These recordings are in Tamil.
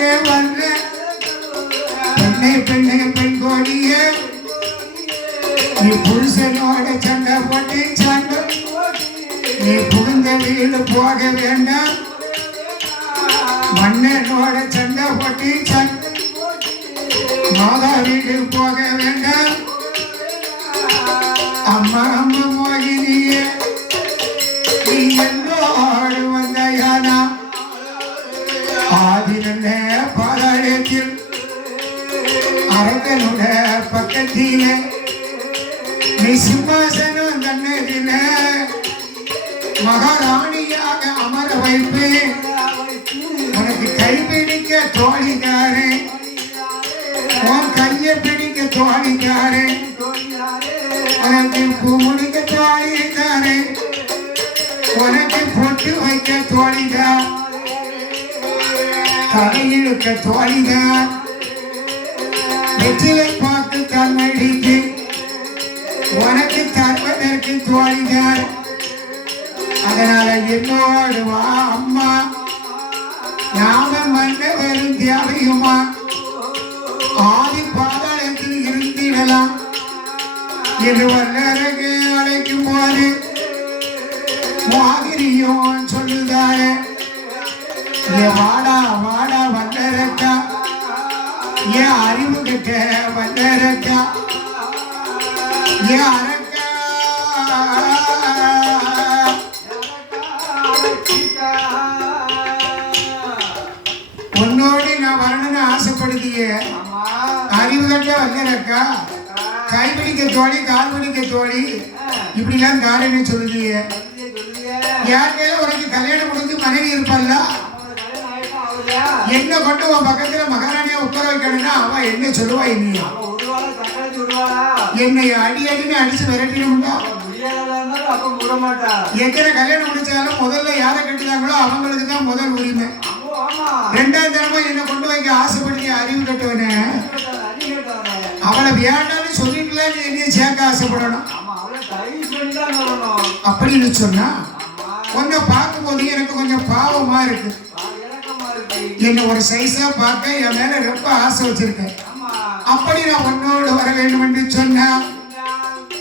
வந்த பெண்ணை பெண்ணை பெண் கோடிய நீ புருஷனோட சண்டை போட்டு சண்டை நீ புகுந்த வீடு போக வேண்டாம் மன்னனோட சண்டை போட்டு சண்டை மாதா வீடு போக வேண்டாம் அம்மா அம்மா மோகினிய நீ என்னோடு வந்தாயானா ஆதினல்ல பாதாளத்தில் அரக்கனோட பக்கத்திலே நீ சிம்மாசனம் தன்னதில மகாராணியாக அமர வைப்பேன் உனக்கு கைப்பிடிக்க தோழிக்காரே உன் கையை பிடிக்க தோழிக்காரே உனக்கு பூ முடிக்க தோழிக்காரே உனக்கு பொட்டு வைக்க தோழிதா தலையிழுக்க தோழிதா வெற்றிலை பார்த்து கண்ணடிக்கு உனக்கு தருவதற்கு தோழிதான் அதனால என்னோடு வா அம்மா நாம மன்னவரும் தேவையுமா ஆதி பாதாளத்தில் இருந்திடலாம் என்று வல்லரகு அழைக்கும் போது மாதிரியும் சொல்லுதாரு வாடா வாடா வல்லரக்கா ஏன் அறிவு கிட்ட வல்லரக்கா ஏன் அரக்கா உன்னோடு நான் வரணும்னு ஆசைப்படுதிய அறிவு கட்ட வல்லரக்கா கைப்பிடிக்க தோழி கால் பிடிக்க தோழி இப்படிலாம் காரணம் சொல்லுதிய யாருக்கே உனக்கு கல்யாணம் முடிஞ்சு மனைவி இருப்பாள்ல என்ன கொண்டு உன் பக்கத்துல மகாராணியா உட்கார வைக்கணும்னா அவன் என்ன சொல்லுவா நீ என்னை அடி அடின்னு அடிச்சு விரட்டிடும்டா எத்தனை கல்யாணம் முடிச்சாலும் முதல்ல யாரை கட்டுதாங்களோ அவங்களுக்கு தான் முதல் உரிமை ரெண்டாவது தடவை என்ன கொண்டு வைக்க ஆசைப்படுத்தி அறிவு கட்டுவன அவளை வியாண்டான்னு சொல்லிட்டுலாம் நீ என்ன சேர்க்க ஆசைப்படணும் அப்படின்னு சொன்னா உன்னை பார்க்கும்போது எனக்கு கொஞ்சம் பாவமா இருக்கு என்ன ஒரு சைஸா பார்க்க என் மேல ரொம்ப ஆசை வச்சிருக்கேன் அப்படி நான் உன்னோடு வர வேண்டும் என்று சொன்னா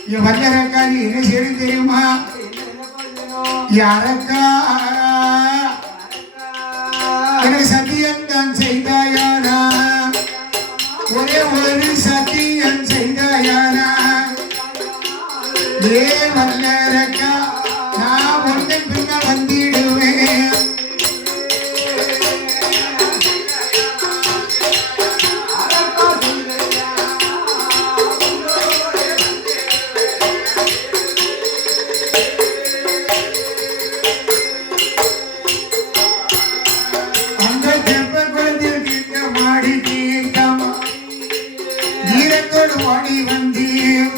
என் வல்லரக்கா நீ என்ன செய்யணும் தெரியுமா யாரக்கா எனக்கு சத்தியம் தான் செய்தாயானா ஒரே ஒரு சத்தியம் செய்தாயானா ஏ வல்லரக்கா நான் ஒன்றை பின்ன வந்திடுவேன் ஓடி வந்தேன்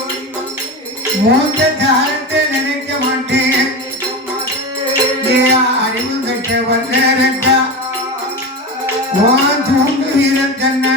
மூத்த தாரத்தை நினைக்க மாட்டேன் அறிவு கட்ட வல்லரக்கா தூங்கு வீரன் கண்ணா